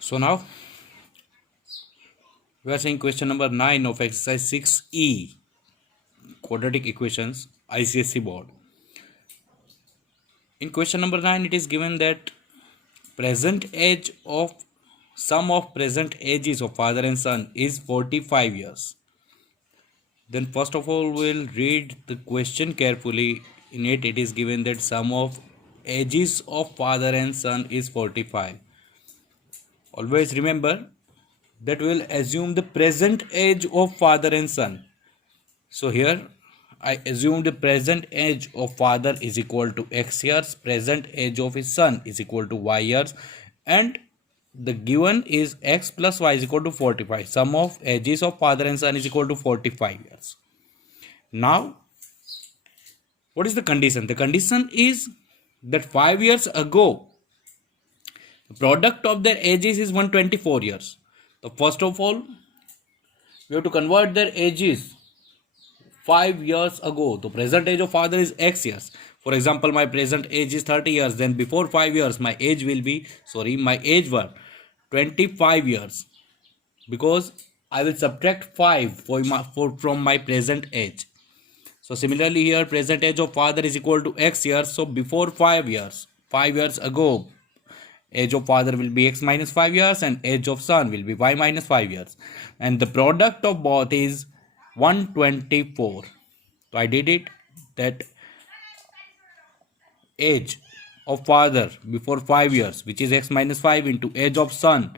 So now we are saying question number 9 of exercise 6E, quadratic equations, ICSE board. In question number 9 it is given that present age of sum of present ages of father and son is 45 years. Then first of all we'll read the question carefully. In it is given that sum of ages of father and son is 45. Always remember that we'll assume the present age of father and son. So here I assume the present age of father is equal to x years, present age of his son is equal to y years, and the given is x plus y is equal to 45. Sum of ages of father and son is equal to 45 years. Now, what is the condition? The condition is that 5 years ago, the product of their ages is 124 years. So first of all, we have to convert their ages 5 years ago. The present age of father is x years. For example, my present age is 30 years. Then before 5 years, my age were 25 years. Because I will subtract 5 from my present age. So similarly here, present age of father is equal to x years. So before 5 years ago, age of father will be x minus 5 years and age of son will be y minus 5 years. And the product of both is 124. So I did it that age of father before 5 years, which is x minus 5, into age of son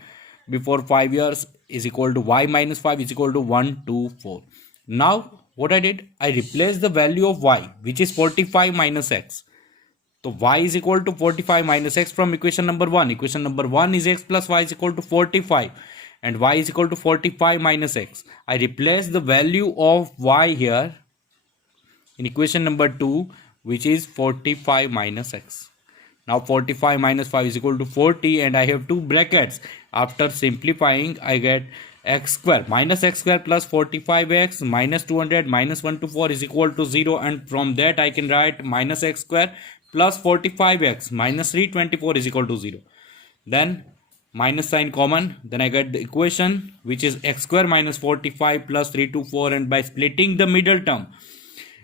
before 5 years is equal to y minus 5 is equal to 124. Now what I did, I replaced the value of y, which is 45 minus x. So y is equal to 45 minus x from equation number 1. Equation number 1 is x plus y is equal to 45 and y is equal to 45 minus x. I replace the value of y here in equation number 2, which is 45 minus x. Now 45 minus 5 is equal to 40 and I have two brackets. After simplifying, I get x square minus x square plus 45x minus 200 minus 124 is equal to 0, and from that I can write minus x square plus 45x minus 324 is equal to 0. Then minus sign common, then I get the equation which is x square minus 45 plus 324, and by splitting the middle term,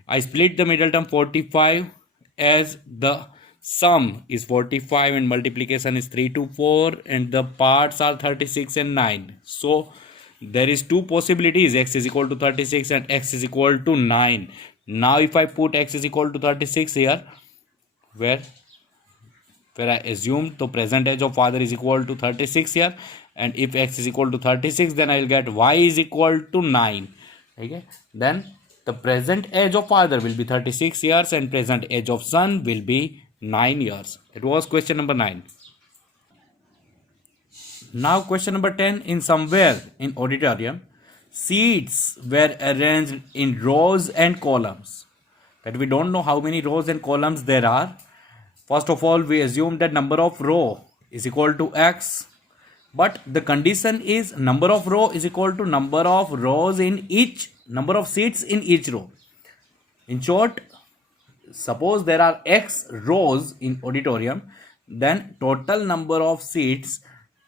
I split the middle term 45 as the sum is 45 and multiplication is 324 and the parts are 36 and 9. So there is two possibilities, x is equal to 36 and x is equal to 9. Now if I put x is equal to 36 here, where I assume the present age of father is equal to 36 here, and if x is equal to 36, then I will get y is equal to 9. Okay, then the present age of father will be 36 years and present age of son will be 9 years. It was question number 9. Now question number 10. In somewhere in auditorium, seats were arranged in rows and columns. That we don't know how many rows and columns there are. First of all, we assume that number of row is equal to x, but the condition is number of row is equal to number of rows in each, number of seats in each row. In short, suppose there are x rows in auditorium, then total number of seats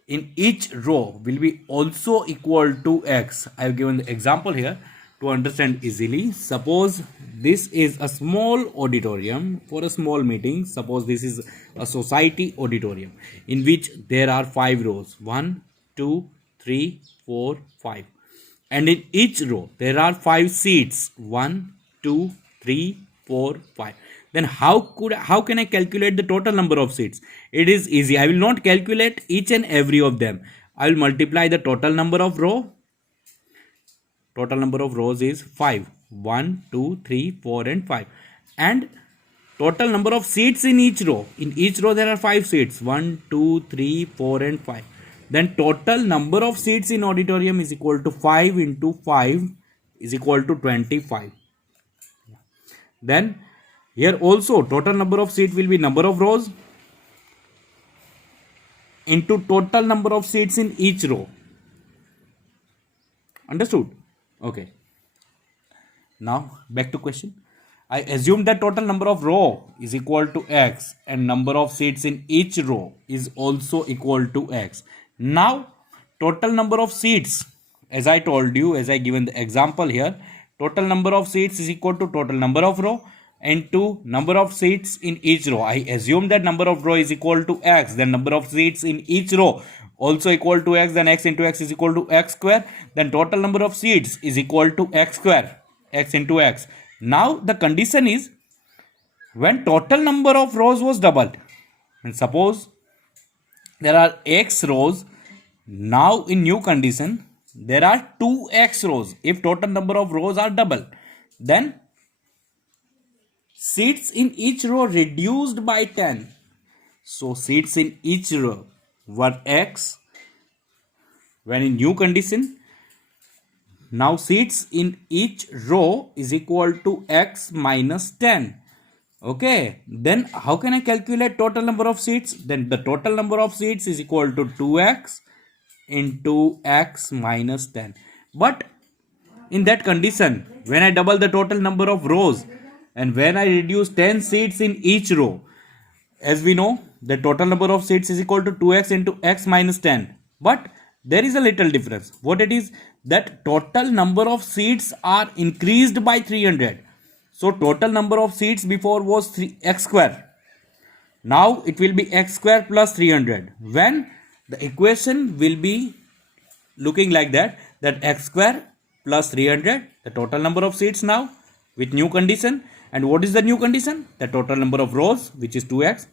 in each row will be also equal to x. I have given the example here to understand easily. Suppose this is a small auditorium for a small meeting. Suppose this is a society auditorium in which there are 5 rows, 1 2 3 4 5, and in each row there are 5 seats, 1 2 3 4 5. Then how can I calculate the total number of seats? It is easy. I will not calculate each and every of them. I will multiply the total number of row. Total number of rows is 5. 1 2 3 4 and 5. And total number of seats in each row. In each row there are 5 seats. 1 2 3 4 and 5. Then total number of seats in auditorium is equal to 5 into 5 is equal to 25. Then here also total number of seats will be number of rows into total number of seats in each row. Understood? Okay. Now back to question. I assume that total number of row is equal to x and number of seats in each row is also equal to x. Now, total number of seats, as I told you, as I given the example here, total number of seats is equal to total number of row into number of seats in each row. I assume that number of row is equal to x, then number of seats in each row also equal to x, then x into x is equal to x square, then total number of seats is equal to x square, x into x. Now, the condition is when total number of rows was doubled, and suppose there are x rows. Now in new condition there are 2x rows. If total number of rows are double, then seats in each row reduced by 10. So seats in each row were x. When in new condition, now seats in each row is equal to x minus 10. Okay, then how can I calculate total number of seats? Then the total number of seats is equal to 2x into x minus 10. But in that condition, when I double the total number of rows and when I reduce 10 seats in each row, as we know, the total number of seats is equal to 2x into x minus 10. But there is a little difference. What it is? That total number of seats are increased by 300. So total number of seats before was 3x square. Now it will be x square plus 300. When the equation will be looking like that x square plus 300, the total number of seats now with new condition. And what is the new condition? The total number of rows, which is 2x,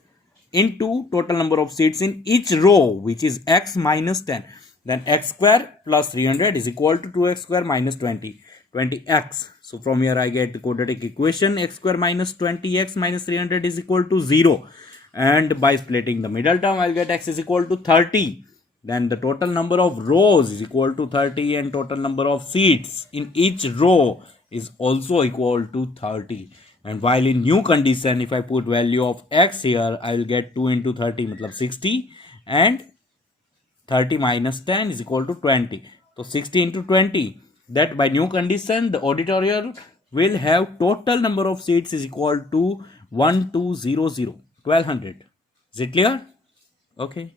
into total number of seats in each row, which is x minus 10. Then x square plus 300 is equal to 2x square minus 20x. So from here I get the quadratic equation x square minus 20x minus 300 is equal to 0. And by splitting the middle term, I'll get x is equal to 30. Then the total number of rows is equal to 30 and total number of seats in each row is also equal to 30. And while in new condition, if I put value of x here, I will get 2 into 30, matlab 60, and 30 minus 10 is equal to 20. So 60 into 20. That by new condition, the auditorium will have total number of seats is equal to 1200. Is it clear? Okay.